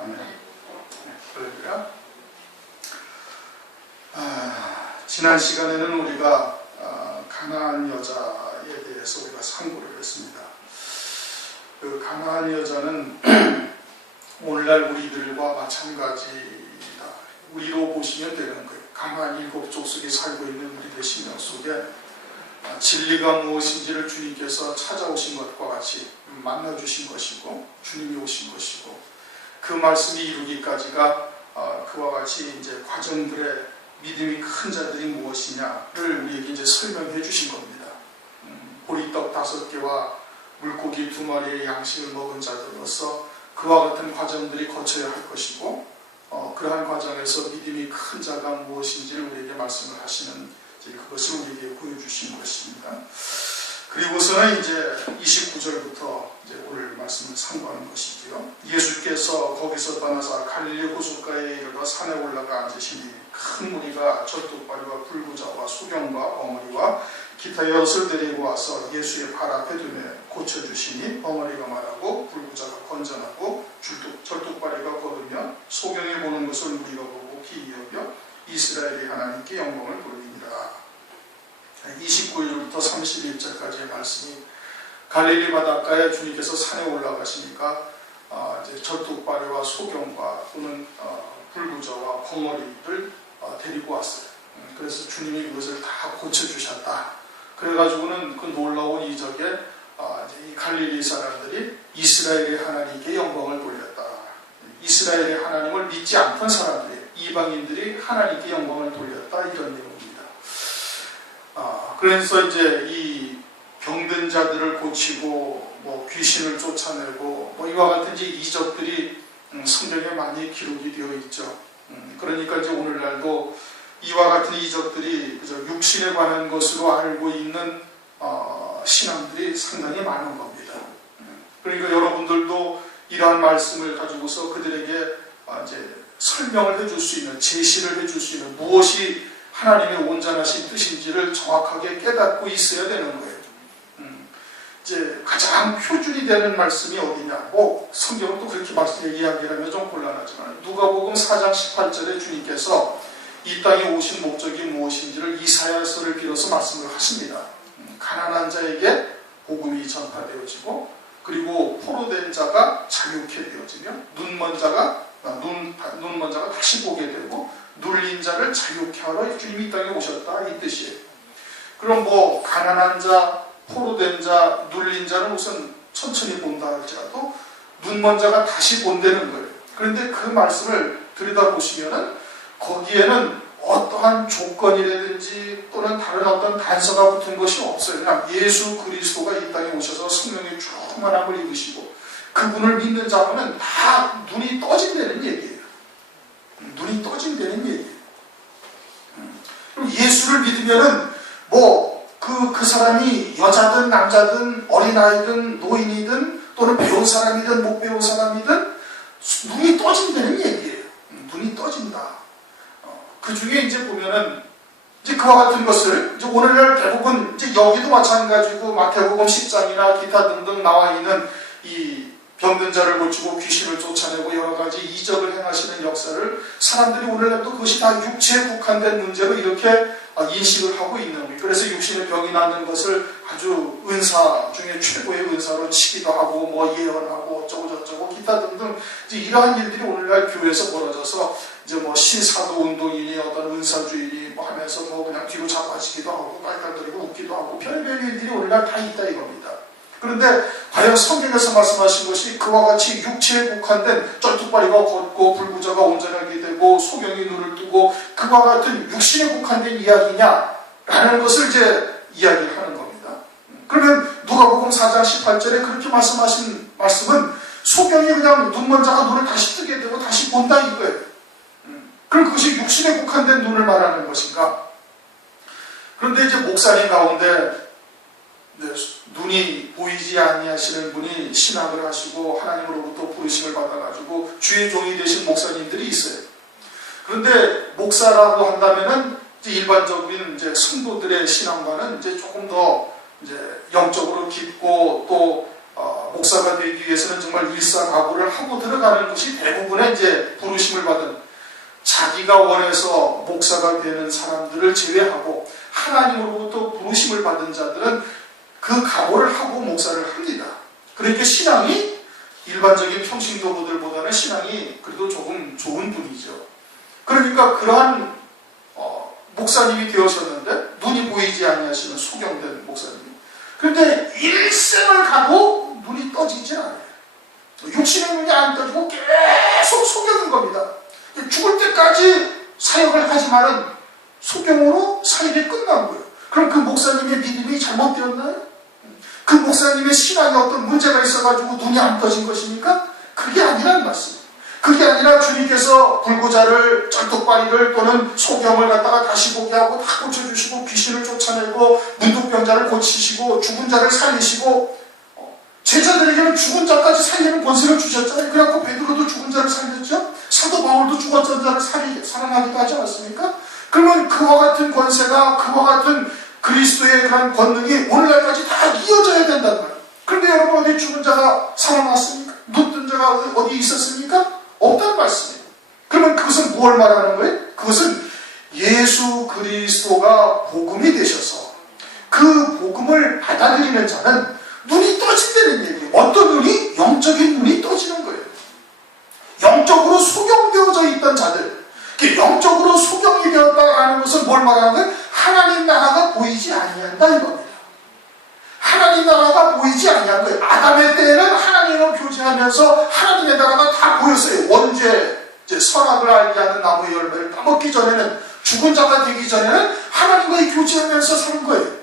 아멘. 할렐루야. 지난 시간에는 우리가 가나안 여자에 대해서 우리가 상고를 했습니다. 그 가나안 여자는 오늘날 우리들과 마찬가지다. 우리로 보시면 되는 거예요. 가나안 일곱 족속에 살고 있는 우리들 신명 속에 진리가 무엇인지를 주님께서 찾아오신 것과 같이 만나주신 것이고, 주님이 오신 것이고, 그 말씀이 이루기까지가 그와 같이 이제 과정들의 믿음이 큰 자들이 무엇이냐를 우리에게 이제 설명해 주신 겁니다. 보리떡 5개와 물고기 2마리의 양식을 먹은 자들로서 그와 같은 과정들이 거쳐야 할 것이고, 그러한 과정에서 믿음이 큰 자가 무엇인지를 우리에게 말씀을 하시는 그것을 우리에게 보여주신 것입니다. 그리고서는 이제 29절부터 이제 오늘 말씀을 상고하는 것이지요. 예수께서 거기서 떠나서 갈릴리 호숫가에 이르러 산에 올라가 앉으시니 큰 무리가 젖독발이와 불구자와 소경과 벙어리와 기타 여럿을 데리고 와서 예수의 발 앞에 두며 고쳐주시니 벙어리가 말하고 불구자가 건전하고 젖독발이가 걸으며 소경이 보는 것을 무리가 보고 기이 여겨 이스라엘의 하나님께 영광을 돌립니다. 29절부터 31절까지의 말씀이 갈릴리 바닷가에 주님께서 산에 올라가시니까 이제 젖독발이와 소경과 또는 불구자와 벙어리를 데리고 왔어요. 그래서 주님이 그것을 다 고쳐주셨다. 그래가지고는 그 놀라운 이적에 이제 이 갈릴리 사람들이 이스라엘의 하나님께 영광을 돌렸다. 이스라엘의 하나님을 믿지 않던 사람들이, 이방인들이 하나님께 영광을 돌렸다, 이런 내용입니다. 그래서 이제 이 병든 자들을 고치고 뭐 귀신을 쫓아내고 뭐 이와 같은 이제 이적들이 성경에 많이 기록이 되어 있죠. 그러니까 이제 오늘날도 이와 같은 이적들이 그저 육신에 관한 것으로 알고 있는 신앙들이 상당히 많은 겁니다. 그러니까 여러분들도 이러한 말씀을 가지고서 그들에게 이제 설명을 해줄 수 있는, 제시를 해줄 수 있는, 무엇이 하나님의 온전하신 뜻인지를 정확하게 깨닫고 있어야 되는 거예요. 이제 가장 표준이 되는 말씀이 어디냐? 뭐 성경은 또 그렇게 이야기하면 좀 곤란하지만 누가복음 4장 18절에 주님께서 이 땅에 오신 목적이 무엇인지를 이사야서를 빌어서 말씀을 하십니다. 가난한 자에게 복음이 전파되어지고, 그리고 포로된 자가 자유케 되어지며 눈먼 자가 다시 보게 되고 눌린 자를 자유케 하러 주님이 이 땅에 오셨다, 이 뜻이에요. 그럼 뭐 가난한 자, 포로된 자, 눌린 자는 우선 천천히 본다 할지라도 눈먼 자가 다시 본다는 거예요. 그런데 그 말씀을 들여다보시면은 거기에는 어떠한 조건이라든지 또는 다른 어떤 단서가 붙은 것이 없어요. 그냥 예수 그리스도가 이 땅에 오셔서 성령의 충만함을 입으시고 그분을 믿는 자는 다 눈이 떠진다는 얘기예요. 눈이 떠진다는 얘기예요. 그럼 예수를 믿으면은 뭐 그 사람이 여자든 남자든 어린아이든 노인이든 또는 배운 사람이든 못 배운 사람이든 눈이 떠진다는 얘기예요. 눈이 떠진다. 그 중에 이제 보면은 이제 그와 같은 것을 이제 오늘날 대부분 이제 여기도 마찬가지고 마태복음 10장이나 기타 등등 나와 있는 이 병든 자를 고치고 귀신을 쫓아내고 여러 가지 이적을 행하시는 역사를 사람들이 오늘날도 그것이 다 육체에 국한된 문제로 이렇게 인식을 하고 있는 거예요. 그래서 육신의 병이 나는 것을 아주 은사 중에 최고의 은사로 치기도 하고 뭐 예언하고 어쩌고 저쩌고 기타 등등 이제 이러한 일들이 오늘날 교회에서 벌어져서 이제 뭐 신사도 운동이니 어떤 은사주의니 뭐 하면서 뭐 그냥 뒤로 자빠지기도 하고 깔깔거리고 웃기도 하고 별별 일들이 오늘날 다 있다 이겁니다. 그런데 과연 성경에서 말씀하신 것이 그와 같이 육체에 국한된 쩔뚝발이가 걷고 불구자가 온전하게 되고 소경이 눈을 뜨고 그와 같은 육신에 국한된 이야기냐라는 것을 이제 이야기를 하는 겁니다. 그러면 누가복음 4장 18절에 그렇게 말씀하신 말씀은 소경이 그냥 눈먼 자가 눈을 다시 뜨게 되고 다시 본다 이거예요. 그럼 그것이 육신에 국한된 눈을 말하는 것인가? 그런데 이제 목사님 가운데 눈이 보이지 아니하시는 분이 신학을 하시고 하나님으로부터 부르심을 받아가지고 주의 종이 되신 목사님들이 있어요. 그런데 목사라고 한다면은 이제 일반적인 이제 성도들의 신앙과는 이제 조금 더 이제 영적으로 깊고 또 목사가 되기 위해서는 정말 일사각오를 하고 들어가는 것이 대부분의 이제 부르심을 받은, 자기가 원해서 목사가 되는 사람들을 제외하고 하나님으로부터 부르심을 받은 자들은 그 각오를 하고 목사를 합니다. 그러니까 신앙이 일반적인 평신도부들보다는 신앙이 그래도 조금 좋은 분이죠. 그러니까 그러한 목사님이 되어셨는데 눈이 보이지 아니하시는 소경된 목사님. 그런데 일생을 가도 눈이 떠지지 않아요. 육신의 눈이 안 떠지고 계속 소경인 겁니다. 죽을 때까지 사역을 하지만은 소경으로 사역이 끝난 거예요. 그럼 그 목사님의 믿음이 잘못되었나요? 그 목사님의 신앙에 어떤 문제가 있어가지고 눈이 안 떠진 것입니까? 그게 아니란 말씀이에요. 그게 아니라 주님께서 불구자를, 쩔뚝발이를 또는 소경을 갖다가 다시 보게 하고 다 고쳐주시고 귀신을 쫓아내고 문둥병자를 고치시고 죽은 자를 살리시고, 제자들에게는 죽은 자까지 살리는 권세를 주셨잖아요. 그래갖고 베드로도 죽은 자를 살렸죠. 사도 바울도 죽었던 자를 살아나기도 하지 않았습니까? 그러면 그와 같은 권세가, 그와 같은 그리스도의 그런 권능이 오늘날까지 다 이어져야 된단 말이에요. 그런데 여러분, 어디 죽은 자가 살아났습니까? 눈 뜬 자가 어디 있었습니까? 없단 말씀이에요. 그러면 그것은 무엇을 말하는 거예요? 그것은 예수 그리스도가 복음이 되셔서 그 복음을 받아들이는 자는 눈이 떠진다는 얘기예요. 어떤 눈이? 영적인 눈이 떠지는 거예요. 영적으로 소경되어져 있던 자들, 영적으로 소경이 되었다는 것은 뭘 말하는 거예요? 하나님 나라가 보이지 아니한다 이겁니다. 하나님 나라가 보이지 아니한 거예요. 아담의 때에는 하나님을 교제하면서 하나님의 나라가 다 보였어요. 원죄, 선악을 알게 하는 나무의 열매를 따먹기 전에는, 죽은 자가 되기 전에는 하나님과의 교제하면서 사는 거예요.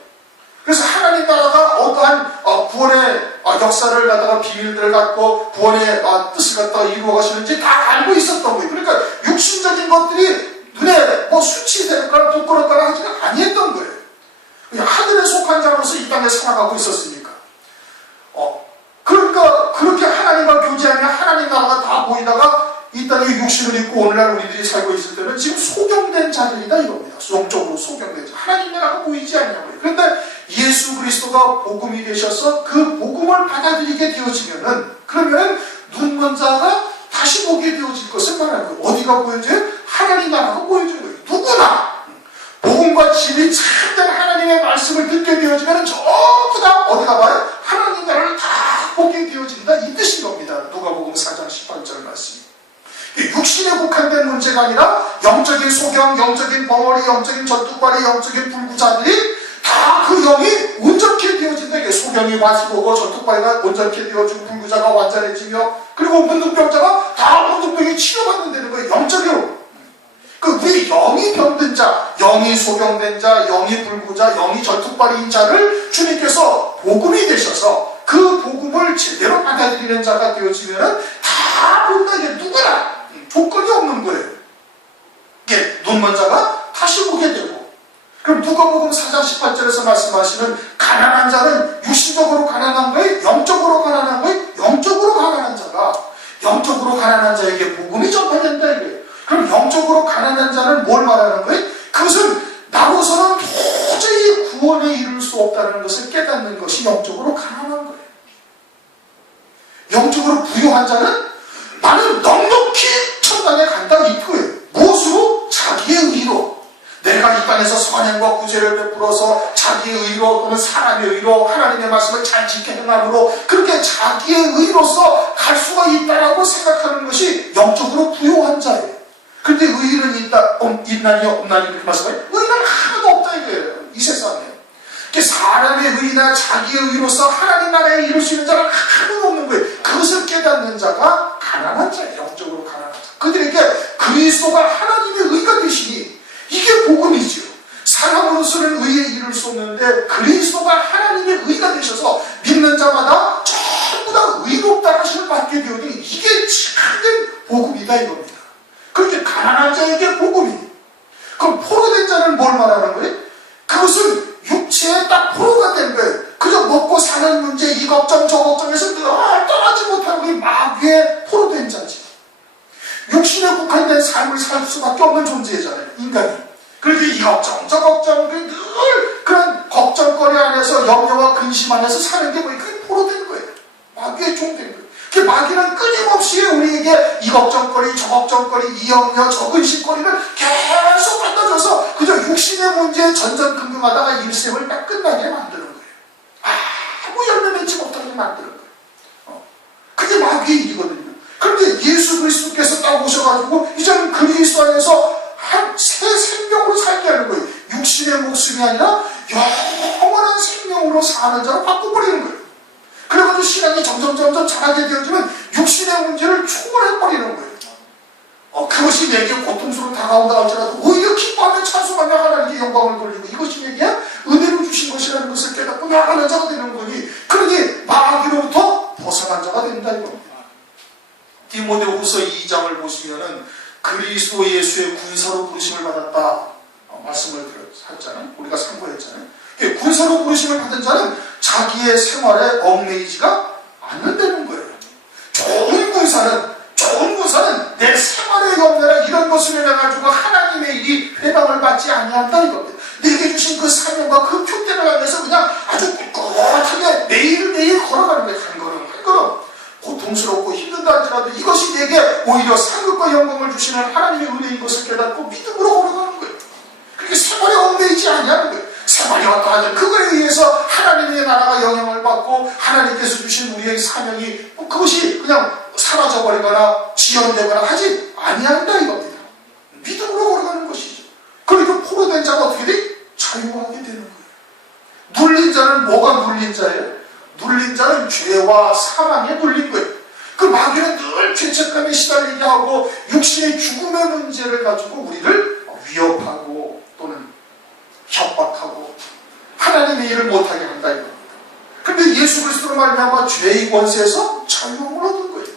그래서 하나님 나라가 어떠한 구원의 역사를 갖다가 비밀들을 갖고 구원의 뜻을 갖다가 이루어 가시는지 다 알고 있었던 거예요. 그러니까 육신적인 것들이 눈에 수치되거나 부끄럽거나 하지는 아니했던 거예요. 하늘에 속한 자로서 이 땅에 살아가고 있었으니까. 그러니까 그렇게 하나님과 교제하며 하나님 나라가 다 보이다가 이 땅에 육신을 입고 오늘날 우리들이 살고 있을 때는 지금 소경된 자들이다 이겁니다. 영적으로 소경된 자. 하나님 나라가 보이지 않냐고요. 그런데 예수 그리스도가 복음이 되셔서 그 복음을 받아들이게 되어지면은, 그러면은 눈먼 자가 다시 보게 되어질 것을 말하는 거예요. 어디가 보여져요? 하나님 나라가 보여져요. 누구나 복음과 진리 참된 하나님의 말씀을 듣게 되어지면 전부 다 어디가 봐요? 하나님 나라를 다 보게 되어진다 이 뜻인 겁니다. 누가복음 4장 18절 말씀이. 육신에 국한된 문제가 아니라 영적인 소경, 영적인 벙어리, 영적인 젖뚝발이, 영적인 불구자들이 다 그 영이 온전케 되어진다. 소경이 마시고 젖뚝발이가 온전케 되어지고 불구자가 완전해지며, 그리고 문둥병자가 다 문둥병이 치료받는다는 거예요. 영적으로. 우리 영이 병든 자, 영이 소경된 자, 영이 불구자, 영이 젖뚝발인 자를 주님께서 복음이 되셔서 그 복음을 제대로 받아들이는 자가 되어지면 다 본다. 이게 누구나 조건이 없는 거예요. 이게 눈먼 자가 다시 보게 되고, 그럼 누가복음 4장 18절에서 말씀하시는 가난한 자는 육신적으로 가난한 거예요? 영적으로 가난한 거예요? 영적으로 가난한 자가, 영적으로 가난한 자에게 복음이 전파된다 이거예요. 그럼 영적으로 가난한 자는 뭘 말하는 거예요? 그것은 나로서는 도저히 구원에 이룰 수 없다는 것을 깨닫는 것이 영적으로 가난한 거예요. 영적으로 부유한 자는 나는 넉넉히 천당에 간다 이거예요. 무엇으로? 자기의 의로. 내가 이 땅에서 선행과 구제를 베풀어서 자기의 의로 또는 사람의 의로 하나님의 말씀을 잘 지켜 행함으로 그렇게 자기의 의로서 갈 수가 있다라고 생각하는 것이 영적으로 부유한 자예요. 그런데 의는 있나니 없나니 그렇게 말씀해요. 의는 하나도 없다 이거예요. 이 세상에. 사람의 의나 자기의 의로서 하나님 나라에 이룰 수 있는 자는 하나도 없는 거예요. 그것을 깨닫는 자가 가난한 자예요. 영적으로 가난한 자. 그들에게 그리스도가 하나님의 의가 되시니 이게 복음이지요. 사람으로서는 의에 이룰 수 없는데 그리스도가 하나님의 의가 되셔서 믿는 자마다 전부 다 의롭다 하심을 받게 되오니 이게 참된 복음이다 이겁니다. 그렇게 가난한 자에게 복음이. 그럼 포로된 자는 뭘 말하는 거예요? 그것은 육체에 딱 포로가 된 거예요. 그저 먹고 사는 문제, 이 걱정 저 걱정에서 늘 떠나지 못하고 마귀에 포로된 자지. 육신에 국한된 삶을 살 수밖에 없는 존재잖아요, 인간이. 그런데 이 걱정 저 걱정, 늘 그런 걱정거리 안에서 염려와 근심 안에서 사는 게 뭐예요? 그게 포로된 거예요. 우리에게 이 걱정거리 저 걱정거리 이 염려 저 근심거리를 계속 갖다 줘서 그저 육신의 문제에 전전긍긍하다가 일생을 딱 끝나게 만드는 거예요. 아무 열매 맺지 못하게 만드는 거예요. 그게 마귀의 일이거든요. 그런데 예수 그리스도께서 딱 오셔가지고 이제는 그리스도 안에서 새 생명으로 살게 하는 거예요. 육신의 목숨이 아니라 영원한 생명으로 사는 자로 바꿔버리는 거예요. 그래가지고 신앙이 점점 자라게 되어지면 육신의 문제를 초월해버리는 거예요. 그것이 내게 고통스러워 다가온다 할지라도 오히려 기뻐하며 찬송하며 하나님께 영광을 돌리고 이것이 내게 은혜로 주신 것이라는 것을 깨닫고 나아가는 자가 되는 거니, 그러니 마귀로부터 벗어난 자가 된다 이겁니다. 디모데후서 2장을 보시면은 그리스도 예수의 군사로 부르심을 받았다 말씀을 드렸잖아요. 우리가 참고했잖아요. 군사로 부르심을 받은 자는 자기의 생활에 얽매이지가 않는다는 거예요. 좋은 군사는 내 생활에 얽매라 이런 것을 해가지고 하나님의 일이 회방을 받지 아니한다 이겁니다. 내게 주신 그 사명과 그 표대를 향해서 그냥 아주 꿋꿋하게 매일매일 걸어가는 거예요. 한 걸음 한 걸음. 고통스럽고 힘든다 할지라도 이것이 내게 오히려 상급과 영광을 주시는 하나님의 은혜인 것을 깨닫고 믿음으로 걸어가는 거예요. 그렇게 생활에 얽매이지 아니하는 거예요. 생활이 어떠하든 그거에 의해서 하나님의 나라가 영향을 받고 하나님께서 주신 우리의 사명이 그것이 그냥 사라져버리거나 지연되거나 하지 아니한다 이겁니다. 믿음으로 걸어가는 것이죠. 그러니까 포로된 자가 어떻게 돼? 자유하게 되는 거예요. 눌린 자는 뭐가 눌린 자예요? 눌린 자는 죄와 사망에 눌린 거예요. 그 마귀는 늘 죄책감에 시달리게 하고 육신의 죽음의 문제를 가지고 우리를 위협하고 또는 협박하고 하나님의 일을 못하게 한다 이겁니다. 그런데 예수 그리스도로 말미암아 죄의 권세에서 자유함을 얻은 거예요.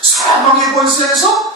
사망의 권세에서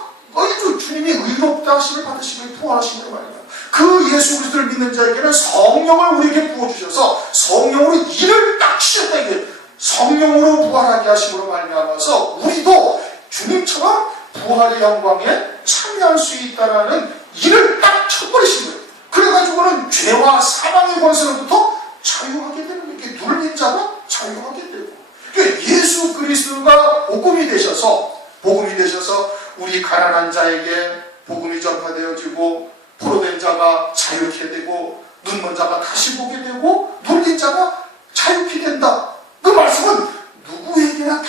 주님이 의롭다 하심을 받으시고 부활하심을 말이에요. 그 예수 그리스도를 믿는 자에게는 성령을 우리에게 부어주셔서 성령으로 일을 딱 치셨다 이게 성령으로 부활하게 하심으로 말미암아서 우리도 주님처럼 부활의 영광에 참여할 수 있다라는 일을 딱 쳐버리신 거예요. 그래가지고는 죄와 사망의 권세로부터 자유하게 되는 거예요. 이렇게 눌린 자가 자유하게 되고, 그러니까 예수 그리스도가 복음이 되셔서 우리 가난한 자에게 복음이 전파되어지고 포로된 자가 자유케 되고 눈먼 자가 다시 보게 되고 눌린 자가 자유케 된다. 그 말씀은 누구에게나 다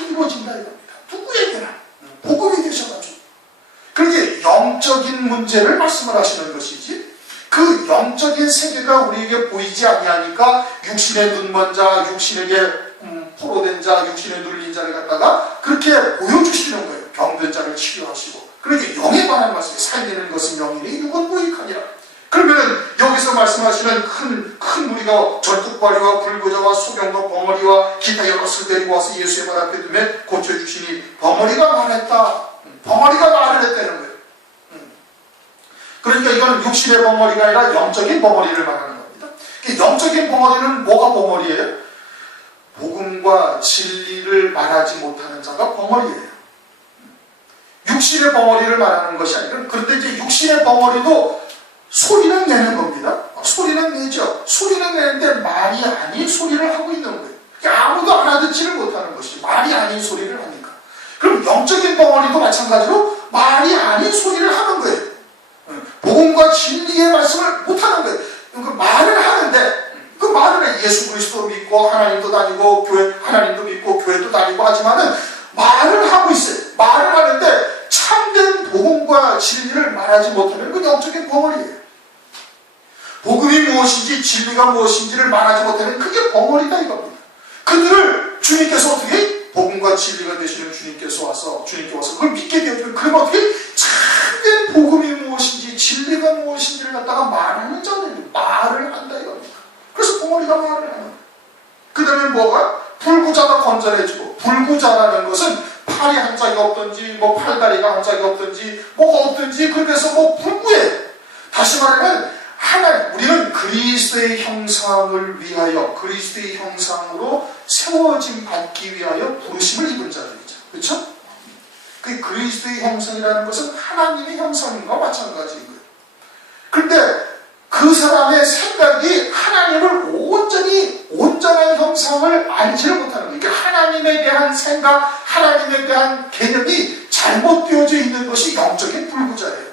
이루어진다 이겁니다. 누구에게나 복음이 되셔가지고 그러게 영적인 문제를 말씀을 하시는 것이지, 그 영적인 세계가 우리에게 보이지 아니하니까 육신의 눈먼 자, 육신에게 포로된 자, 육신에 눌린 자를 갖다가 그렇게 보여주시는 거예요. 병든 자를 치료하시고. 그러니 영에 관한 말씀이 살리는 것은 영이니 육은 무익하니라. 그러면은 여기서 말씀하시는 큰 무리가 절뚝발이와 불구자와 소경과 벙어리와 기타 여럿을 데리고 와서 예수의 발 앞에 두매 고쳐주시니 벙어리가 말했다. 벙어리가 말을 했다는 거예요. 그러니까 이거는 육신의 벙어리가 아니라 영적인 벙어리를 말하는 겁니다. 영적인 벙어리는 뭐가 벙어리예요? 복음과 진리를 말하지 못하는 자가 벙어리예요. 육신의 벙어리를 말하는 것이 아니라, 그런데 이제 육신의 벙어리도 소리는 내는 겁니다. 소리는 내죠. 소리는 내는데 말이 아닌 소리를 하고 있는 거예요. 아무도 알아듣지를 못하는 것이 말이 아닌 소리를 하니까. 그럼 영적인 벙어리도 마찬가지로 말이 아닌 소리를 하는 거예요. 복음과 진리의 말씀을 못하는 거예요. 그 말을 하는데 그 말을 예수 그리스도 믿고 하나님도 다니고 교회 하나님도 믿고 교회도 다니고 하지만은 말을 하고 있어요. 말을 하는데 참된 복음과 진리를 말하지 못하면 그 영적인 벙어리예요. 복음이 무엇인지 진리가 무엇인지를 말하지 못하면 그게 벙어리다 이겁니다. 그들을 주님께서 어떻게 복음과 진리가 되시는 주님께 와서 그걸 믿게 되어지면, 그러면 어떻게 참된 복음이 무엇인지 진리가 무엇인지를 갖다가 말하는 자들이 말을 한다 이겁니다. 그래서 벙어리가 말을 하는 거예요. 그 다음에 뭐가? 불구자가 건전해지고, 불구자라는 것은 팔이 한 짝이 없든지 팔다리가 한 짝이 없든지 뭐가 없든지 그렇게 해서 불구해. 다시 말하면 우리는 그리스도의 형상을 위하여, 그리스도의 형상으로 세워짐 받기 위하여 부르심을 입은 자들이죠. 그렇죠? 그 그리스도의 형상이라는 것은 하나님의 형상과 마찬가지인 거예요. 그런데 그 사람의 생각이 하나님을 온전한 형상을 알지를 못하는 거예요. 그러니까 하나님에 대한 생각, 하나님에 대한 개념이 잘못되어져 있는 것이 영적인 불구자예요.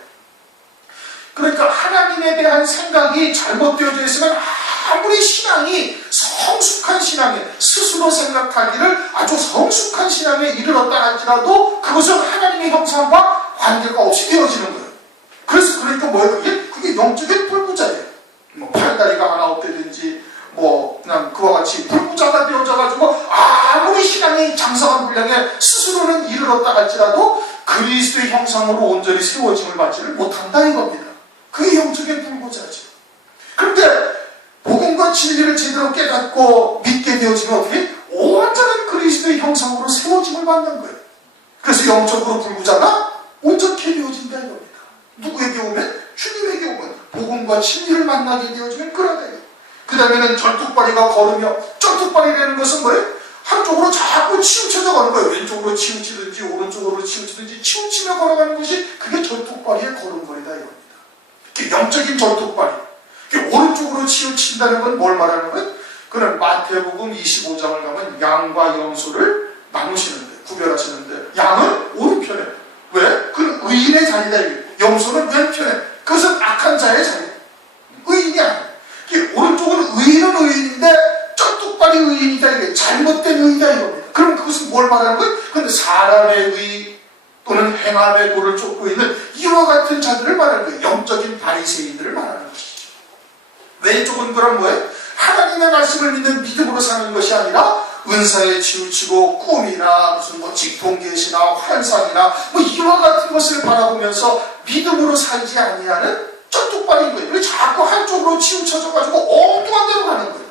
그러니까 하나님에 대한 생각이 잘못되어져 있으면 아무리 신앙이 성숙한 신앙에 스스로 생각하기를 아주 성숙한 신앙에 이르렀다 할지라도 그것은 하나님의 형상과 관계가 없이 되어지는 거예요. 그래서 그러니까 뭐예요? 그게 영적인 불구자예요. 뭐 팔다리가 하나 없다든지 뭐 그냥 그와 같이 불구자가 되어져가지고 아무리 신앙이 장성한 분량에 스스로는 이르렀다 할지라도 그리스도의 형상으로 온전히 세워짐을 받지를 못한다 이겁니다. 그게 영적인 불구자죠. 그런데 복음과 진리를 제대로 깨닫고 믿게 되어지면 어떻게? 온전한 그리스도의 형상으로 세워짐을 받는 거예요. 그래서 영적으로 불구자가 온전케 되어진다 이겁니다. 누구에게 오면? 주님에게 오면 복음과 진리를 만나게 되어지면 그러대요. 그 다음에는 절뚝발이가 걸으며, 절뚝발이라는 것은 뭐예요? 한쪽으로 자꾸 치우쳐져 가는 거예요. 왼쪽으로 치우치든지 오른쪽으로 치우치든지 치우치며 걸어가는 것이 그게 절뚝발이의 걸음걸이다 이겁니다. 영적인 절뚝발이. 오른쪽으로 치우친다는 건 뭘 말하는 거예요? 그는 마태복음 25장을 가면 양과 염소를 나누시는데, 구별하시는데, 양은 오른편에. 왜? 그는 의인의 자리다. 염소는 왼편에. 그것은 악한 자의 자리. 의인이 아니에요. 오른쪽은 의인은 의인인데, 쩔뚝발이 의인이다. 이게 잘못된 의이다. 이겁니다. 그럼 그것은 뭘 말하는 거예요? 그런데 사람의 의, 또는 행함의 도를 쫓고 있는 이와 같은 자들을 말하는 거예요. 영적인 바리새인들을 말하는 것이죠. 왼쪽은 그럼 뭐예요? 하나님의 말씀을 믿는 믿음으로 사는 것이 아니라 은사에 치우치고 꿈이나 무슨 뭐 직통계시나 환상이나 뭐 이와 같은 것을 바라보면서 믿음으로 살지 아니하는 쩔뚝발인 거예요. 그래서 자꾸 한쪽으로 치우쳐져가지고 엉뚱한 데로 가는 거예요.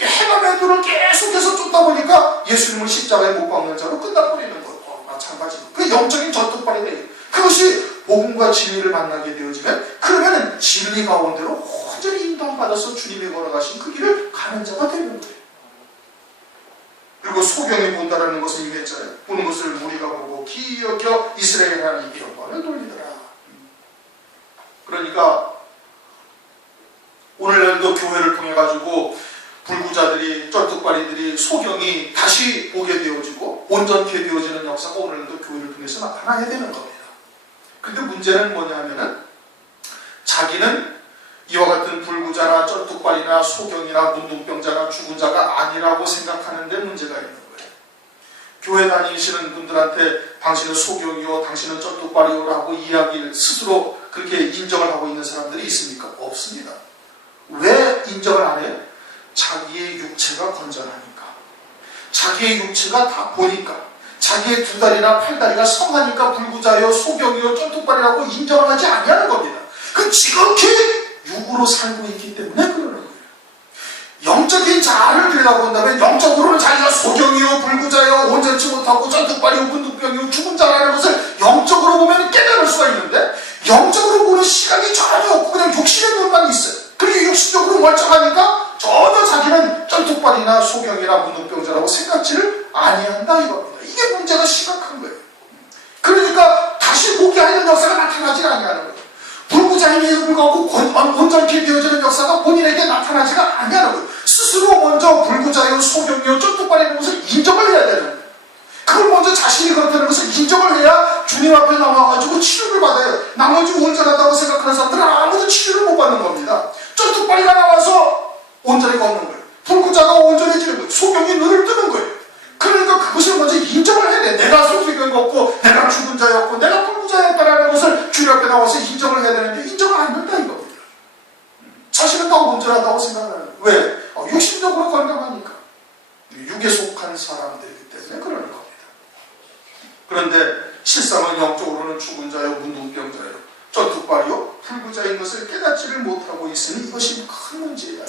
행함의 도를 계속해서 쫓다 보니까 예수님을 십자가에 못 박는 자로 끝나버리는 거예요. 마찬가지로. 그 영적인 쩔뚝발이에요. 그것이 복음과 진리를 만나게 되어지면 그러면 진리 가운데로 온전히 인도받아서 주님이 걸어가신 그 길을 가는 자가 되는 거예요. 그리고 소경이 본다라는 것은 이미 했잖아요. 보는 것을 무리가 보고 기이 여겨 이스라엘 하나님께 영광을 돌리더라. 그러니까 오늘날도 교회를 통해 가지고 불구자들이, 쩔뚝발이들이, 소경이 다시 보게 되어지고 온전케 되어지는 역사가 오늘날도 교회를 통해서 나타나야 되는 겁니다. 근데 문제는 뭐냐면은 자기는 이와 같은 불구자나 쩔뚝발이나 소경이나 문둥병자나 죽은 자가 아니라고 생각하는데 문제가 있는 거예요. 교회 다니시는 분들한테 당신은 소경이요, 당신은 쩔뚝발이요 라고 이야기를 스스로 그렇게 인정을 하고 있는 사람들이 있습니까? 없습니다. 왜 인정을 안 해요? 자기의 육체가 건전하니까, 자기의 육체가 다 보니까, 자기의 두 다리나 팔다리가 성하니까 불구자요, 소경이요, 쩔뚝발이라고 인정을 하지 아니하는 겁니다. 그 지극히 육으로 살고 있기 때문에 그러는 거예요. 영적인 자아를 들여다본다면 영적으로는 자기가 소경이요, 불구자요, 온전치 못하고 쩔뚝발이요, 문둥병이요, 죽은 자라는 것을 영적으로 보면 깨달을 수가 있는데 영적으로 보는 시각이 전혀 없고 그냥 육신의 눈만 있어요. 그렇게 육신적으로 멀쩡하니까 전혀 자기는 쩔뚝발이나 소경이나 문둥병자라고 생각지를 아니한다 이겁니다. 이게 문제가 심각한 거예요. 그러니까 다시 보게 하는 역사가 나타나지 아니하는 거예요. 불구자임에도 불구하고 온전케 되어지는 역사가 본인에게 나타나지가 아니하는 거예요. 스스로 먼저 불구자요, 소경이요, 쩔뚝발이라는 것을 인정을 해야 되는 거예요. 그걸 먼저 자신이 그렇다는 것을 인정을 해야 주님 앞에 나와가지고 치료를 받아요. 나머지 온전하다고 생각하는 사람들은 아무도 치료를 못 받는 겁니다. 쩔뚝발이가 나와서 온전히 걷는 거예요. 불구자가 온전해지는 거예요. 소경이 눈을 뜨는 거예요. 그러니까 그것을 먼저 인정을 해야 돼. 내가 소경을 걷고 내가 죽은 자였고 내가 불구자였다라는 것을 주님 앞에 나와서 인정을 해야 되는데 인정을 안 한다 이겁니다. 자신은 더 온전하다고 생각하는 거예요. 왜? 육신적으로 건강하니까. 육에 속한 사람들이기 때문에 그러는 겁니다. 그런데 실상은 영적으로는 죽은 자요, 문둥병자요, 쩔뚝발이요, 불구자인 것을 깨닫지를 못하고 있으니 이것이 큰 문제다.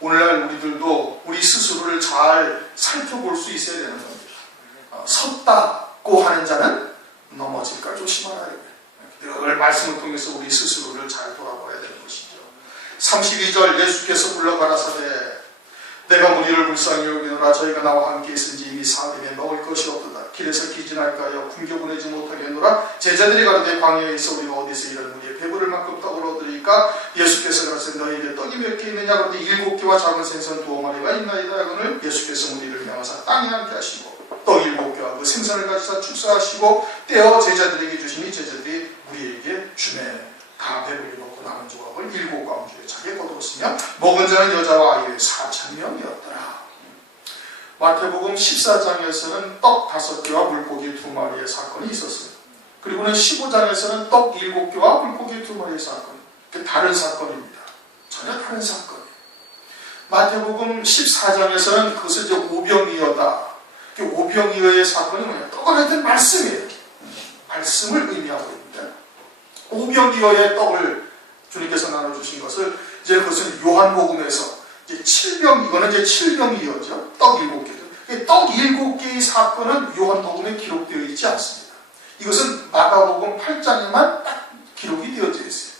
오늘날 우리들도 우리 스스로를 잘 살펴볼 수 있어야 되는 겁니다. 섰다고 하는 자는 넘어질까 조심하라. 늘 말씀을 통해서 우리 스스로를 잘 돌아봐야 되는 것이죠. 32절 예수께서 불러가라사대 내가 무리를 불쌍히 여기노라. 저희가 나와 함께 있은지 이미 사흘에 먹을 것이 없도다. 길에서 기진할까요? 굶겨 보내지 못하겠노라. 제자들이 가로되 광야에서 우리가 어디서 이런 무리에 배부를 만큼 떡을 얻으리까? 예수께서 가라사대 너희에게 떡이 몇 개 있느냐? 그런데 7개와 작은 생선 2마리가 있나이다. 오늘 예수께서 무리를 명하사 땅에 앉게 하시고 떡 7개와 그 생선을 가지사 축사하시고 떼어 제자들에게 주시니 제자들이 우리에게 주매. 다 배불리 먹고 남은 조각을 7가운데에 차게 거두었으며 먹은 자는 여자와 아이 4,000명이었더라. 마태복음 14장에서는 떡 5개와 물고기 2마리의 사건이 있었어요. 그리고는 15장에서는 떡 7개와 물고기 2마리의 사건. 다른 사건입니다. 전혀 다른 사건이에요. 마태복음 14장에서는 그것을 이제 오병이어다. 오병이어의 사건이 뭐냐? 떡은 하여튼 말씀이에요. 말씀을 의미하고 있는데, 오병이어의 떡을 주님께서 나눠주신 것을 이제 그것은 요한복음에서 이제 7병, 이거는 이제 7병이어죠. 떡 7개. 떡 7개의 사건은 요한복음에 기록되어 있지 않습니다. 이것은 마가복음 8장에만 딱 기록이 되어져 있어요.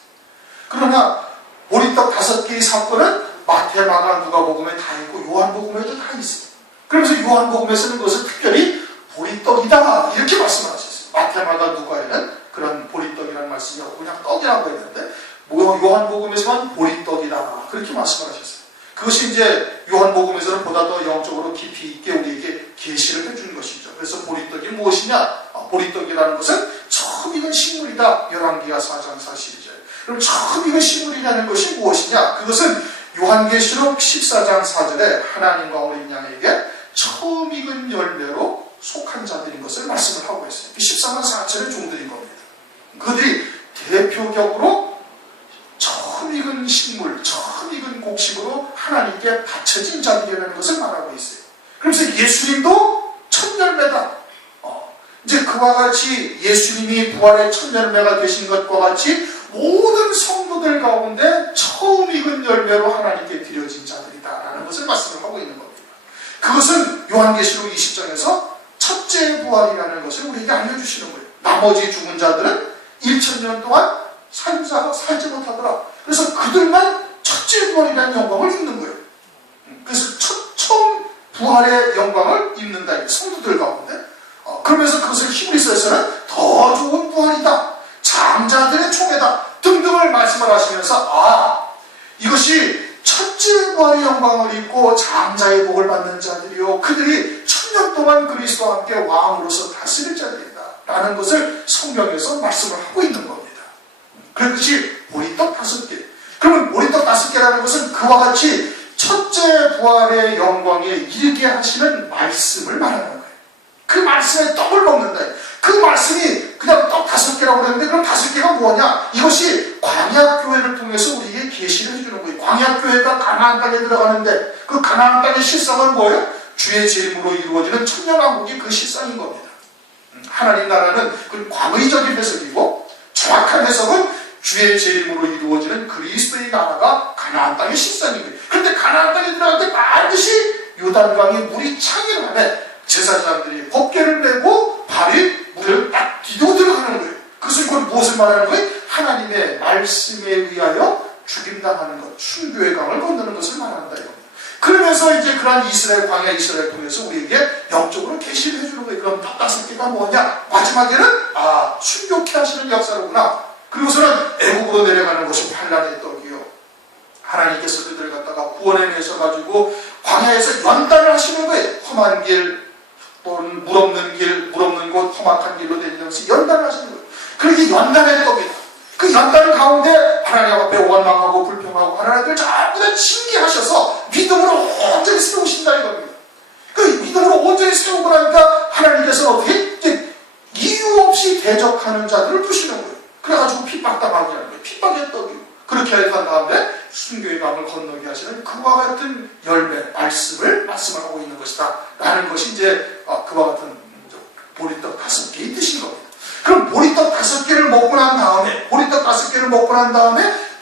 그러나 보리떡 5개의 사건은 마태, 마가, 누가복음에 다 있고 요한복음에도 다 있어요. 그러면서 요한복음에서는 그것을 특별히 보리떡이다 이렇게 말씀하셨어요. 마태, 마가, 누가에는 그런 보리떡이라는 말씀이 없고 그냥 떡이라고 했는데 요한복음에서만 보리떡이다 그렇게 말씀하셨어요. 그것이 이제 요한복음에서는 보다 더 영적으로 깊이 있게 우리에게 계시를 해주는 것이죠. 그래서 보리떡이 무엇이냐? 보리떡이라는 것은 처음 익은 식물이다. 열왕기하 4장 42절. 그럼 처음 익은 식물이라는 것이 무엇이냐? 그것은 요한계시록 14장 4절에 하나님과 어린 양에게 처음 익은 열매로 속한 자들인 것을 말씀을 하고 있어요. 14장 4절의 종들인 겁니다. 그들이 대표적으로 처음 익은 식물, 처음 익은 곡식으로 하나님께 바쳐진 자들이라는 것을 말하고 있어요. 그래서 예수님도 첫 열매다. 이제 그와 같이 예수님이 부활의 첫 열매가 되신 것과 같이 모든 성도들 가운데 처음 익은 열매로 하나님께 드려진 자들이다라는 것을 말씀을 하고 있는 겁니다. 그것은 요한계시록 20장에서 첫째 부활이라는 것을 우리에게 알려주시는 거예요. 나머지 죽은 자들은 1000년 동안 살지 못하더라. 그래서 그들만 첫째 부활이라는 영광을 입는 거예요. 그래서 처음 부활의 영광을 입는다. 성도들 가운데. 그러면서 그것을 히브리서에서는 더 좋은 부활이다. 장자들의 총회다. 등등을 말씀을 하시면서 이것이 첫째 부활의 영광을 입고 장자의 복을 받는 자들이요. 그들이 1000년 동안 그리스도와 함께 왕으로서 다스릴 자들이다. 라는 것을 성경에서 말씀을 하고 있는 겁니다. 그것이 보리떡 5개. 그러면 보리떡 5개라는 것은 그와 같이 첫째 부활의 영광에 이르게 하시는 말씀을 말하는 거예요. 그 말씀에 떡을 먹는다. 그 말씀이 그냥 떡 5개라고 그랬는데 그럼 5개가 뭐냐? 이것이 광야교회를 통해서 우리에게 계시를 해주는 거예요. 광야교회가 가나안 땅에 들어가는데 그 가나안 땅의 실상은 뭐예요? 주의 재림으로 이루어지는 천년왕국이 그 실상인 겁니다. 하나님 나라는 그 광의적인 해석이고 정확한 해석은 주의 재림으로 이루어지는 그리스도의 나라가 가나안 땅의 실상인 거예요. 그런데 가나안 땅에 들어갈 때 반드시 요단강에 물이 차기를 하면 제사장들이 법궤를 메고 발이 물을 딱 디디고 들어가는 거예요. 그것은 곧 무엇을 말하는 거예요? 하나님의 말씀에 의하여 죽임당하는 것, 순교의 강을 건너는 것을 말한다 이겁니다. 그러면서 이제 그러한 이스라엘 광야 이스라엘 통해서 우리에게 영적으로 계시를 해주는 거예요. 그럼 떡 5개가 뭐냐? 마지막에는 순교케 하시는 역사로구나. 그리고서는 애국으로 내려가는 것이 환난의 떡이요. 하나님께서 그들을 갖다가 구원해내셔가지고 광야에서 연단을 하시는 거예요. 험한 길, 또는 물 없는 곳, 험악한 길로 다니면서 연단을 하시는 거예요. 그렇게 연단의 떡이다. 그 연단 가운데 하나님 앞에 원망하고 불평하고 하나님을 전부 다 징계하셔서 믿음으로 온전히 세우신다 이겁니다. 그 믿음으로 온전히 세우고 나니까 하나님께서는 어떻게 이제 이유 없이 대적하는 자들을 부시는 거예요. 그래가지고 핍박당하게 하는 거예요. 핍박의 떡이요. 그렇게 한 다음에 순교의 강을 건너게 하시는 그와 같은 열매, 말씀을 하고 있는 것이다. 라는 것이 이제 그와 같은 보리떡 5개의 뜻인 겁니다. 그럼 보리떡 5개를 먹고 난 다음에,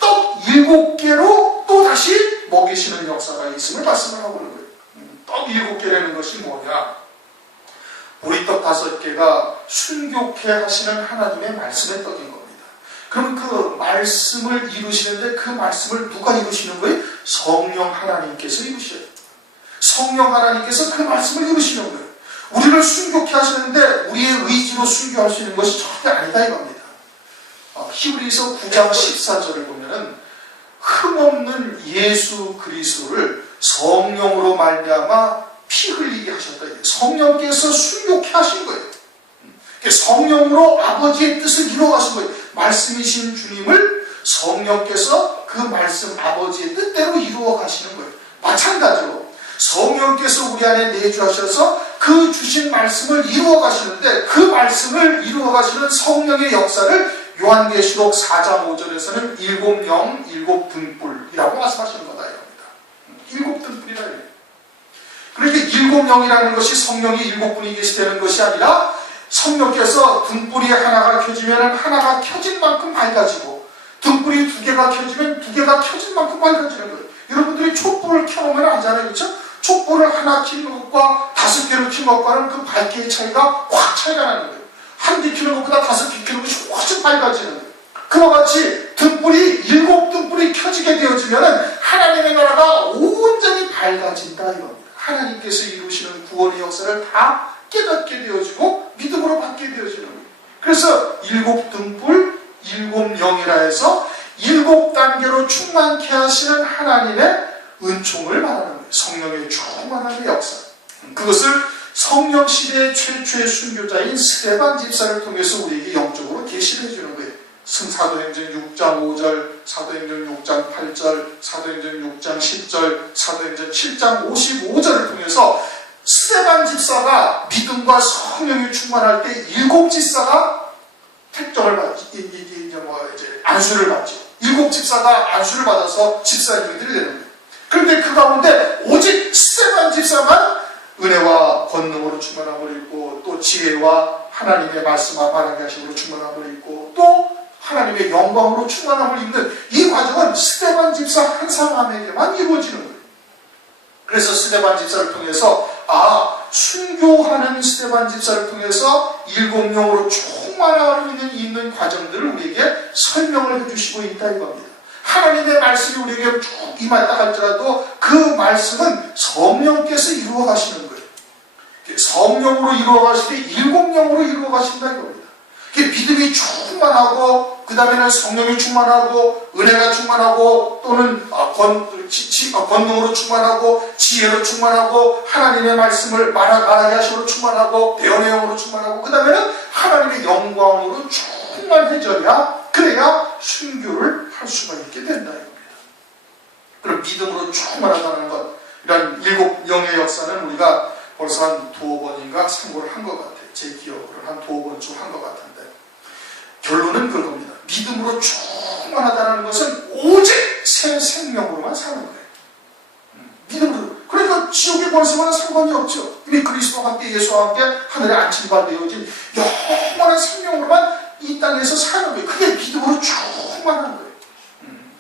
떡 7개로 또 다시 먹이시는 역사가 있음을 말씀을 하고 있는 거예요. 떡 7개라는 것이 뭐냐? 보리떡 5개가 순교케 하시는 하나님의 말씀의 떡인 겁니다. 그럼 그 말씀을 이루시는데 그 말씀을 누가 이루시는 거예요? 성령 하나님께서 이루셔요. 성령 하나님께서 그 말씀을 이루시는 거예요. 우리를 순교케 하시는데 우리의 의지로 순교할 수 있는 것이 절대 아니다 이겁니다. 히브리서 9장 14절을 보면은 흠없는 예수 그리스도를 성령으로 말미암아 피 흘리게 하셨다. 성령께서 순교케 하신 거예요. 성령으로 아버지의 뜻을 이루어가신 거예요. 말씀이신 주님을 성령께서 그 말씀 아버지의 뜻대로 이루어가시는 거예요. 마찬가지로 성령께서 우리 안에 내주하셔서 그 주신 말씀을 이루어가시는데, 그 말씀을 이루어가시는 성령의 역사를 요한계시록 4장 5절에서는 일곱 영, 일곱 등불이라고 말씀하시는 거다 이겁니다. 일곱 등불이라 해요. 그러니까 일곱 영이라는 것이 성령이 일곱 분이 계시다는 것이 아니라, 성령께서 등불이 하나가 켜지면 하나가 켜진 만큼 밝아지고, 등불이 두 개가 켜지면 두 개가 켜진 만큼 밝아지는 거예요. 여러분들이 촛불을 켜놓으면 알잖아요, 그렇죠? 촛불을 하나 켜는 것과 5개를 켜는 것과는 그 밝기의 차이가 확 차이가 나는 거예요. 한 개 켜는 것보다 5개 켜는 것이 훨씬 밝아지는 거예요. 그와 같이 등불이, 7등불이 켜지게 되어지면 하나님의 나라가 온전히 밝아진다 이겁니다. 하나님께서 이루시는 구원의 역사를 다 깨닫게 되어지고 믿음으로 받게 되어지는 거예요. 그래서 7등불, 7영이라 해서 7단계로 충만케 하시는 하나님의 은총을 말하는 거예요. 성령의 충만함의 역사. 그것을 성령 시대의 최초의 순교자인 스데반 집사를 통해서 우리에게 영적으로 계시를 해주는 거예요. 사도행전 6장 5절, 사도행전 6장 8절, 사도행전 6장 10절, 사도행전 7장 55절을 통해서 스데반 집사가 믿음과 성령이 충만할 때 7 집사가 택정을 안수를 받죠. 7 집사가 안수를 받아서 집사님들이 되는 거예요. 그런데 그 가운데 오직 스데반 집사만 은혜와 권능으로 충만함을 입고, 또 지혜와 하나님의 말씀과 바라게 하심으로 충만함을 입고, 또 하나님의 영광으로 충만함을 입는 이 과정은 스데반 집사 한 사람에게만 이루어지는 거예요. 그래서 스데반 집사를 통해서 순교하는 스데반 집사를 통해서 7영으로 충만함을 입는 과정들을 우리에게 설명을 해주시고 있다 이겁니다. 하나님의 말씀이 우리에게 쭉 임했다 할지라도 그 말씀은 성령께서 이루어 가시는 거예요. 성령으로 이루어 가시되 7영으로 이루어 가신다 이겁니다. 믿음이 충만하고, 그 다음에는 성령이 충만하고, 은혜가 충만하고, 또는 권능으로 충만하고, 지혜로 충만하고, 하나님의 말씀을 말하게 하심으로 충만하고, 대언의 영으로 충만하고, 그 다음에는 하나님의 영광으로 충만해져야, 그래야 순교를 할 수가 있게 된다 이겁니다. 그럼 믿음으로 충만하다는 것, 이런 7영의 역사는 우리가 벌써 한 2번인가 상고를 한 것 같아요. 제 기억으로는 한 2번쯤 한 것 같은데, 결론은 그겁니다. 믿음으로 충만하다는 것은 오직 새 생명으로만 사는 거예요. 믿음으로. 그러니까 지옥의 권세와는 상관이 없죠. 이미 그리스도와 함께, 예수와 함께 하늘에 안침바 되어진 영원한 생명으로만 이 땅에서 사는 거예요. 그게 믿음으로 충만한 거예요.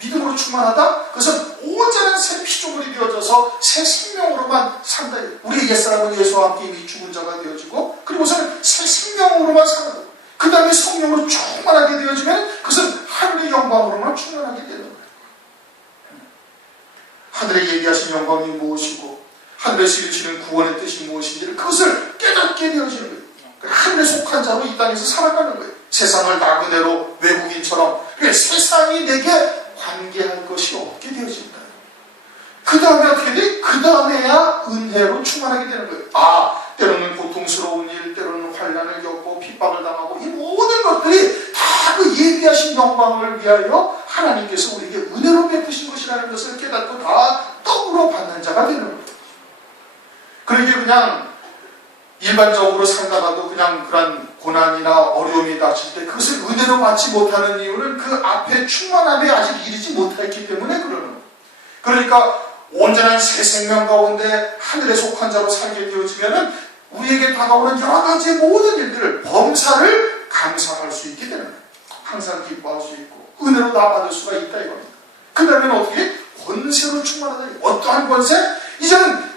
믿음으로 충만하다? 그것은 온전한 새 피조물이 되어져서 새 생명으로만 산다. 우리의 옛사람은 예수와 함께 이미 죽은 자가 되어지고, 그리고서는 새 생명으로만 사는 거예요. 그 다음에 성령으로 충만하게 되어지면 그것은 하늘의 영광으로만 충만하게 되는 거예요. 하늘에 얘기하신 영광이 무엇이고, 하늘에서 이루시는 구원의 뜻이 무엇인지를 그것을 깨닫게 되어지는 거예요. 하늘에 속한 자로 이 땅에서 살아가는 거예요. 세상을 나그네로 외국인처럼. 세상이 내게 관계할 것이 없게 되어진다. 그 다음에 어떻게 돼? 그 다음에야 은혜로 충만하게 되는 거예요. 때로는 고통스러운 일, 때로는 환난을 겪고 핍박을 당하고, 이 모든 것들이 다 그 예비하신 영광을 위하여 하나님께서 우리에게 은혜로 베푸신 것이라는 것을 깨닫고 다 떡으로 받는 자가 되는 거예요. 그러니까 그냥 일반적으로 살다가도 그냥 그런 고난이나 어려움이 닥칠 때 그것을 은혜로 받지 못하는 이유는 그 앞에 충만함에 아직 이르지 못했기 때문에 그러는 거예요. 그러니까 온전한 새 생명 가운데 하늘에 속한 자로 살게 되어지면은 우리에게 다가오는 여러 가지 모든 일들을, 범사를 감사할 수 있게 되는 거예요. 항상 기뻐할 수 있고 은혜로 다 받을 수가 있다 이겁니다. 그 다음에 어떻게? 권세로 충만하다. 어떠한 권세? 이제는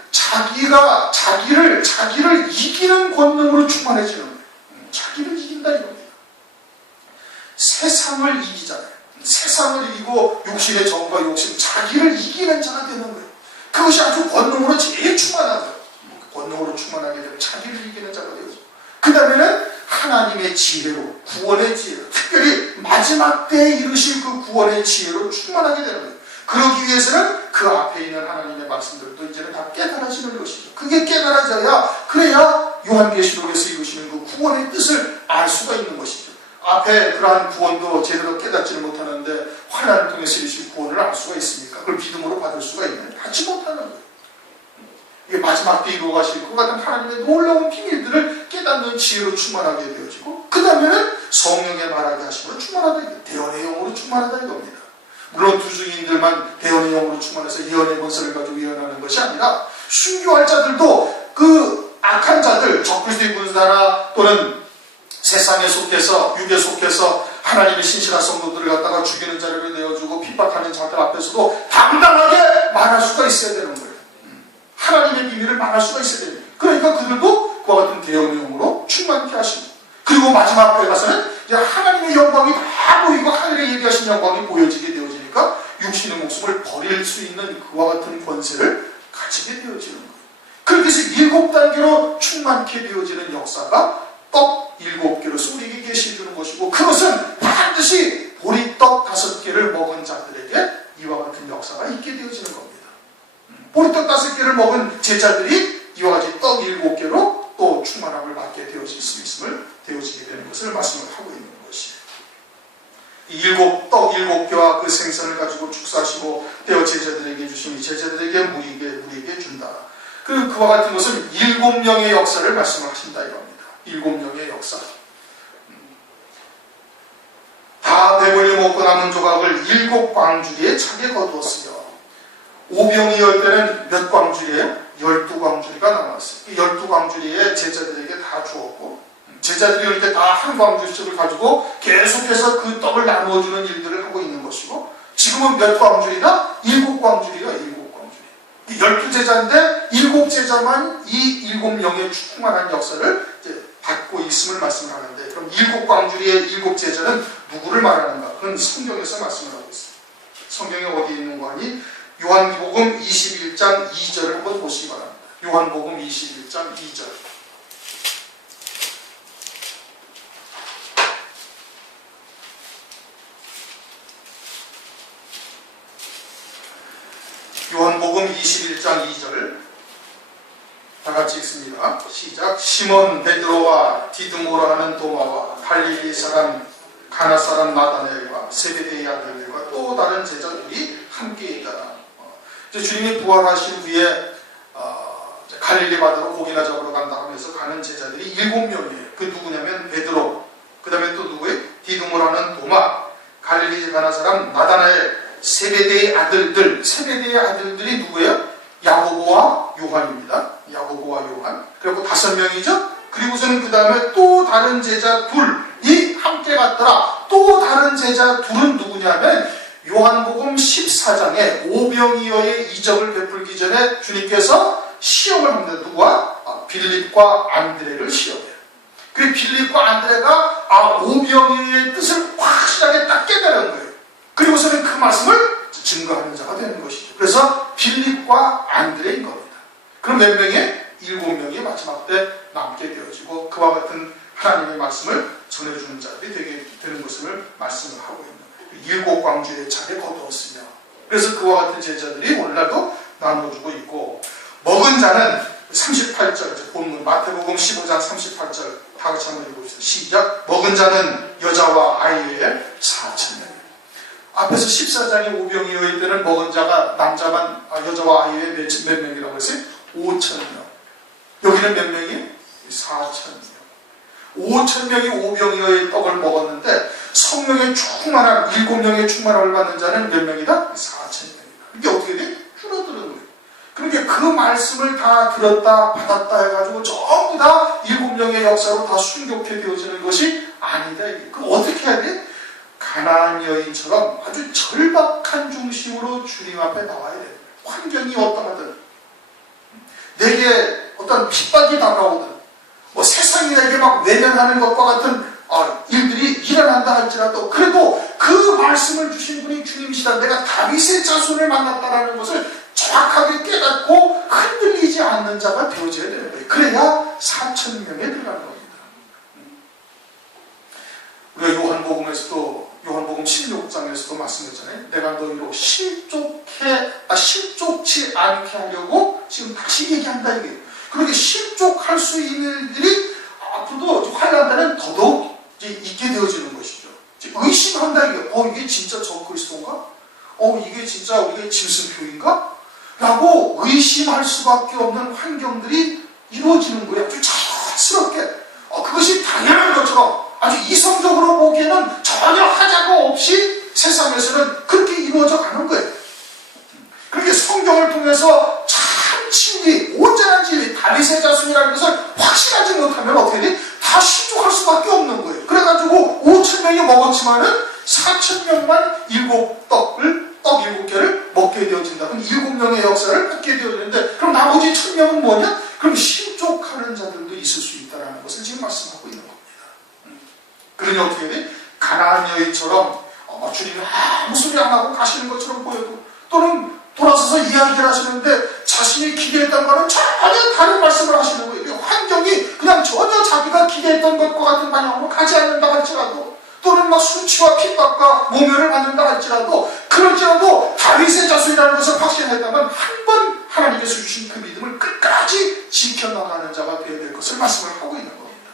자기를 이기는 권능으로 충만해지는 거예요. 자기를 이긴다 이겁니다. 세상을 이기잖아요. 세상을 이기고 욕심의 정과 욕심, 자기를 이기는 자가 되는 거예요. 그것이 아주 권능으로 제일 충만한 거예요. 권능으로 충만하게 되면 자기를 이기는 자가 되죠. 그 다음에는 하나님의 지혜로, 구원의 지혜로, 특별히 마지막 때에 이루실 그 구원의 지혜로 충만하게 되는 거예요. 그러기 위해서는 그 앞에 있는 하나님의 말씀들도 이제는 다 깨달아지는 것이죠. 그게 깨달아져야, 그래야 요한계시록에서 이루시는 그 구원의 뜻을 알 수가 있는 것이죠. 앞에 그러한 구원도 제대로 깨닫지를 못하는데 환난을 통해서 이루신 구원을 알 수가 있습니까? 그걸 믿음으로 받을 수가 있나요? 받지 못하는 거예요. 이게 마지막 때 이루어가실 것 같은 하나님의 놀라운 비밀들을 깨닫는 지혜로 충만하게 되어지고, 그 다음에는 성령의 말하게 하심으로 충만하다, 대언의 영으로 충만하다 이겁니다. 물론 두 증인들만 대언의 영으로 충만해서 예언의 권세를 가지고 예언하는 것이 아니라, 순교할 자들도 그 악한 자들, 적그리스도의 군사나 또는 세상에 속해서, 육에 속해서 하나님의 신실한 성도들을 갖다가 죽이는 자료를 내어주고 핍박하는 자들 앞에서도 당당하게 말할 수가 있어야 되는 거예요. 하나님의 비밀을 말할 수가 있어야 됩니다. 그러니까 그들도 그와 같은 대언의 영으로 충만케 하시고, 그리고 마지막 때에 가서는 이제 하나님의 영광이 다 보이고 하늘에 예비하신 영광이 보여지게 되어지니까 육신의 목숨을 버릴 수 있는 그와 같은 권세를 가지게 되어지는 거예요. 그렇게 해서 7단계로 충만케 되어지는 역사가 떡 7개로서 우리에게 계시해주는 것이고, 그것은 반드시 보리떡 5개를 먹은 자들에게 이와 같은 역사가 있게 되어지는 겁니다. 보리떡 5개를 먹은 제자들이 이와 같이 떡 7개로 또 충만함을 받게 되어질 수 있음을 되어지게 되는 것을 말씀을 하고 있는 것이에요. 이 떡 7개와 그 생선을 가지고 축사하시고 떼어 제자들에게 주시니 제자들에게 무리에게 준다. 그와 같은 것은 7명의 역사를 말씀을 하신다 이겁니다. 7명의 역사. 다 배불리 먹고 남은 조각을 7광주리에 차게 거두었으며, 오병이어 때는 몇 광주리에? 12광주리가 남았어요. 12광주리에 제자들에게 다 주었고, 제자들이 이렇게 다 한 광주씩을 가지고 계속해서 그 떡을 나누어주는 일들을 하고 있는 것이고, 지금은 몇 광주리나? 7광주리가 7광주리. 12제자인데 7제자만 이 7명의 충만한 역사를 이제 받고 있음을 말씀을 하는데, 그럼 7광주리의 7제자는 누구를 말하는가? 그건 성경에서 말씀을 하고 있어요. 성경에 어디 있는 거 아니? 요한복음 21장 2절을 한번 보시기 바랍니다. 요한복음 21장 2절. 요한복음 21장 2절 다 같이 읽습니다. 시작. 시몬 베드로와 디드모라 하는 도마와 갈릴리 사람 가나 사람 나다나엘과 세베대의 아들들과 또 다른 제자들이 함께 있다. 주님이 부활하신 후에 갈릴리 바다로 고기나 잡으러 간다 하면서 가는 제자들이 7명이에요. 그 누구냐면 베드로, 그 다음에 또 누구예요? 디드모라는 도마, 갈릴리 가나 사람 나다나엘, 세베대의 아들들. 세베대의 아들들이 누구예요? 야고보와 요한입니다. 야고보와 요한. 그리고 5명이죠. 그리고서는 그 다음에 또 다른 제자 둘이 함께 갔더라. 또 다른 제자 둘은 누구냐면 요한복음 14장에 오병이어의 이적을 베풀기 전에 주님께서 시험을 합니다. 누구와? 빌립과 안드레를 시험해요. 그 빌립과 안드레가 오병이어의 뜻을 확실하게 딱 깨달은 거예요. 그리고서는 그 말씀을 증거하는 자가 되는 것이죠. 그래서 빌립과 안드레인 겁니다. 그럼 몇 명의? 7명이 마지막 때 남게 되어지고 그와 같은 하나님의 말씀을 전해주는 자들이 되게 되는 것을 말씀을 하고 있는 거예요. 7광주의 차례 거두었으며, 그래서 그와 같은 제자들이 오늘날도 나눠주고 있고, 먹은 자는 38절 본문 마태복음 15장 38절 다 같이 한번 읽어보시죠. 시작. 먹은 자는 여자와 아이 외에 4,000명. 앞에서 14장의 오병이어일 때는 먹은 자가 남자만 여자와 아이 외에 몇 명이라고 했어요? 5,000명. 여기는 몇 명이? 4,000명. 5,000명이 오병이어의 떡을 먹었는데 성령의 충만한 7명의 충만함을 받는 자는 몇 명이다? 4,000명이다. 이게 어떻게 돼? 줄어드는 거예요. 그러니까 그 말씀을 다 들었다 받았다 해가지고 전부 다 7명의 역사로 다 순교케 되어지는 것이 아니다. 그 어떻게 해야 돼? 가나안 여인처럼 아주 절박한 중심으로 주님 앞에 나와야 돼요. 환경이 어떠하든, 내게 어떤 핍박이 다가오든, 세상이 내게 막 외면하는 것과 같은 일들이 일어난다 할지라도, 그래도 그 말씀을 주신 분이 주님이시다, 내가 다윗의 자손을 만났다라는 것을 정확하게 깨닫고 흔들리지 않는 자가 되어져야 되는 거예요. 그래야 4,000명에 들어가는 겁니다. 우리가 요한복음에서도 요한복음 16장에서도 말씀했잖아요. 내가 너희로 실족치 않게 하려고 지금 다시 얘기한다 이게. 그렇게 실족할 수 있는 일들이 앞으로도 화려한 때는 더더욱 이제 있게 되어지는 것이죠. 의심한다 이게. 이게 진짜 저 그리스도인가? 이게 진짜 우리의 짐승표인가? 라고 의심할 수밖에 없는 환경들이 이루어지는 거예요. 아주 자연스럽게. 그것이 당연한 것처럼 아주 이성적으로 보기에는 전혀 하자가 없이 세상에서는 그렇게 이루어져 가는 거예요. 그렇게 성경을 통해서 참 진리, 온전한 진리, 다윗의 자손이라는 것을 확신하지 못하면 어떻게 돼? 다 실족할 수밖에 없는 거예요. 그래가지고 5,000명이 먹었지만은 4,000명만 떡 7개를 먹게 되어진다. 그럼 7명의 역사를 갖게 되어지는데, 그럼 나머지 1,000명은 뭐냐? 그럼 실족하는 자들도 있을 수 있다는 것을 지금 말씀하고 있는 겁니다. 그러니 어떻게 돼? 가나안 여인처럼 주님이 아무 소리 안 하고 가시는 것처럼 보여도, 또는 돌아서서 이야기를 하시는데 자신이 기대했던 거는 전혀 다른 말씀을 하시는 거예요. 환경이 그냥 전혀 자기가 기대했던 것과 같은 방향으로 가지 않는다 할지라도, 또는 막 수치와 핍박과 모멸을 받는다 할지라도, 그럴지라도 다윗의 자손이라는 것을 확신했다면 한 번 하나님께서 주신 그 믿음을 끝까지 지켜나가는 자가 되어야 될 것을 말씀을 하고 있는 겁니다.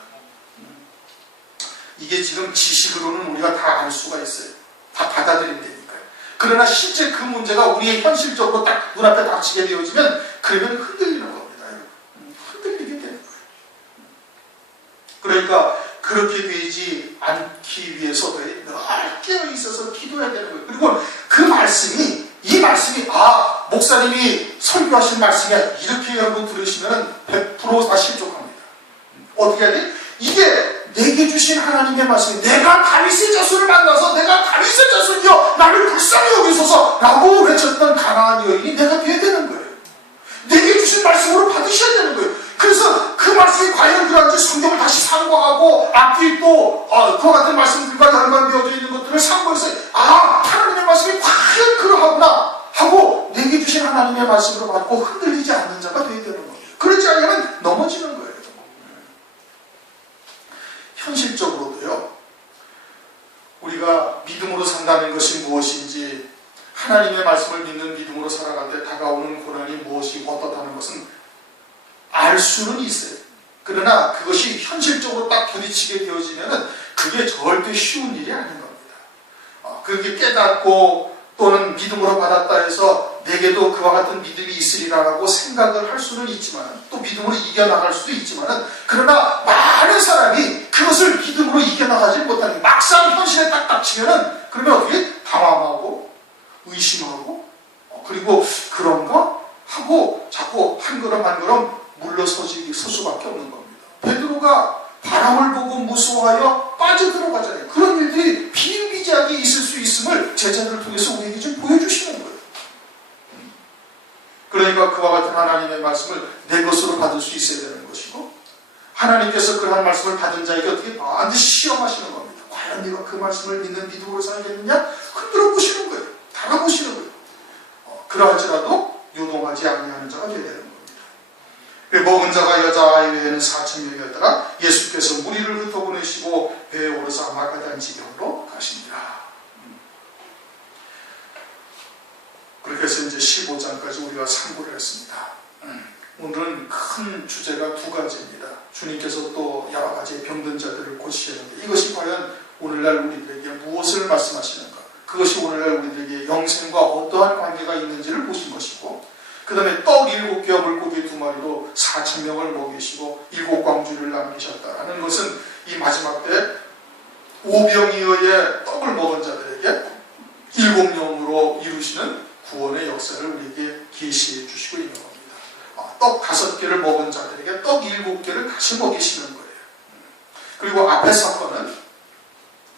이게 지금 지식으로는 우리가 다 알 수가 있어요. 다 받아들이면 되니까요. 그러나 실제 그 문제가 우리의 현실적으로 딱 눈앞에 닥치게 되어지면 그러면 흔들리는 겁니다. 흔들리게 되는 거예요. 그러니까 그렇게 되지 않기 위해서 늘 깨어 있어서 기도해야 되는 거예요. 그리고 그 말씀이, 이 말씀이 목사님이 설교하신 말씀이야, 이렇게 여러분 들으시면 100% 다 실족합니다. 어떻게 해야 돼? 이게 내게 주신 하나님의 말씀이, 내가 다윗의 자손을 만나서 내가 다윗의 자손이여 나를 불쌍히 여기소서 라고 외쳤던 가나안 여인이 내가 돼야 되는 거예요. 내게 주신 말씀으로 받으셔야 되는 거예요. 그래서 그 말씀이 과연 그런지 성경을 다시 상고하고 앞뒤 또 그와 같은 말씀들과 연관되어져 있는 것들을 상고해서 하나님의 말씀이 과연 그러하구나 하고 내게 주신 하나님의 말씀으로 받고 흔들리지 않는 자가 되어야 되는 거예요. 그렇지 않으면 넘어지는 거예요. 현실적으로도요, 우리가 믿음으로 산다는 것이 무엇인지, 하나님의 말씀을 믿는 믿음으로 살아갈 때 다가오는 고난이 무엇이 어떻다는 것은 알 수는 있어요. 그러나 그것이 현실적으로 딱 부딪히게 되어지면 그게 절대 쉬운 일이 아닌 겁니다. 그게 깨닫고 또는 믿음으로 받았다 해서 내게도 그와 같은 믿음이 있으리라고 생각을 할 수는 있지만, 또 믿음으로 이겨나갈 수도 있지만, 그러나 많은 사람이 그것을 믿음으로 이겨나가지 못하는, 막상 현실에 딱 닥치면은 그러면 어떻게? 당황하고 의심하고 그리고 그런가? 하고 자꾸 한 걸음 한 걸음 물러설 수밖에 없는 겁니다. 베드로가 바람을 보고 무서워하여 빠져들어가잖아요. 그런 일들이 비일비재하게 있을 수 있음을 제자들을 통해서 우리에게 좀 보여주시는 거예요. 그러니까 그와 같은 하나님의 말씀을 내 것으로 받을 수 있어야 되는 것이고, 하나님께서 그러한 말씀을 받은 자에게 어떻게 반드시 시험하시는 겁니다. 과연 네가 그 말씀을 믿는 믿음으로 살겠느냐? 흔들어 보시는 거예요. 달아보시는 거예요. 그러할지라도 요동하지 아니하는 자가 되어야 되는 겁니다. 먹은 자가 여자아이 외에는 4,000명이었다가 예수께서 무리를 흩어보내시고 배에 오르사 마가단 지경으로 가십니다. 그렇게 해서 이제 15장까지 우리가 상고를 했습니다. 오늘은 큰 주제가 두 가지입니다. 주님께서 또 여러 가지 병든 자들을 고치시는데, 이것이 과연 오늘날 우리들에게 무엇을 말씀하시는가? 그것이 오늘날 우리들에게 영생과 어떠한 관계가 있는지를 보신 것이고, 그 다음에 떡 7개와 물고기 2마리로 4,000명을 먹이시고 7광주를 남기셨다라는 것은 이 마지막 때 오병이어의 떡을 먹은 자들에게 7영으로 이루시는 구원의 역사를 우리에게 계시해 주시고 있는 겁니다. 떡 5개를 먹은 자들에게 떡 7개를 다시 먹이시는 거예요. 그리고 앞에 사건은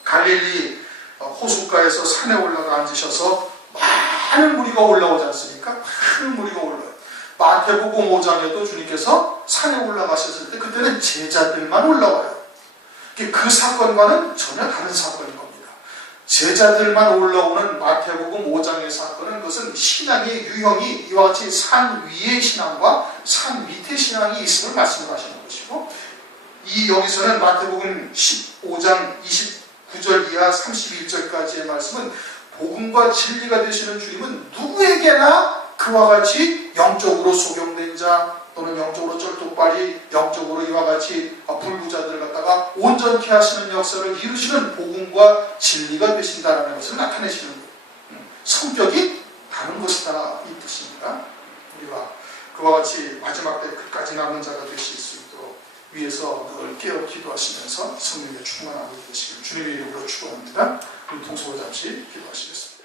갈릴리 호숫가에서 산에 올라가 앉으셔서 많은 무리가 올라오지 않습니까? 많은 무리가 올라와요. 마태복음 5장에도 주님께서 산에 올라가셨을 때 그때는 제자들만 올라와요. 그 사건과는 전혀 다른 사건인 겁니다. 제자들만 올라오는 마태복음 5장의 사건은, 그것은 신앙의 유형이 이와 같이 산 위의 신앙과 산 밑의 신앙이 있음을 말씀을 하시는 것이고, 이 여기서는 마태복음 15장 9절 이하 31절까지의 말씀은 복음과 진리가 되시는 주님은 누구에게나 그와 같이 영적으로 소경된 자 또는 영적으로 쩔뚝발이 영적으로 이와 같이 불구자들을 갖다가 온전케 하시는 역사를 이루시는 복음과 진리가 되신다는 것을 나타내시는 거예요. 성격이 다른 것이다 이 뜻입니다. 우리가 그와 같이 마지막 때 끝까지 남은 자가 되실 수 있도록 위에서 늘 깨어 기도하시면서 성령의 충만함을 되시길 주님의 이름으로 축원합니다. 우리 통성으로 잠시 기도하시겠습니다.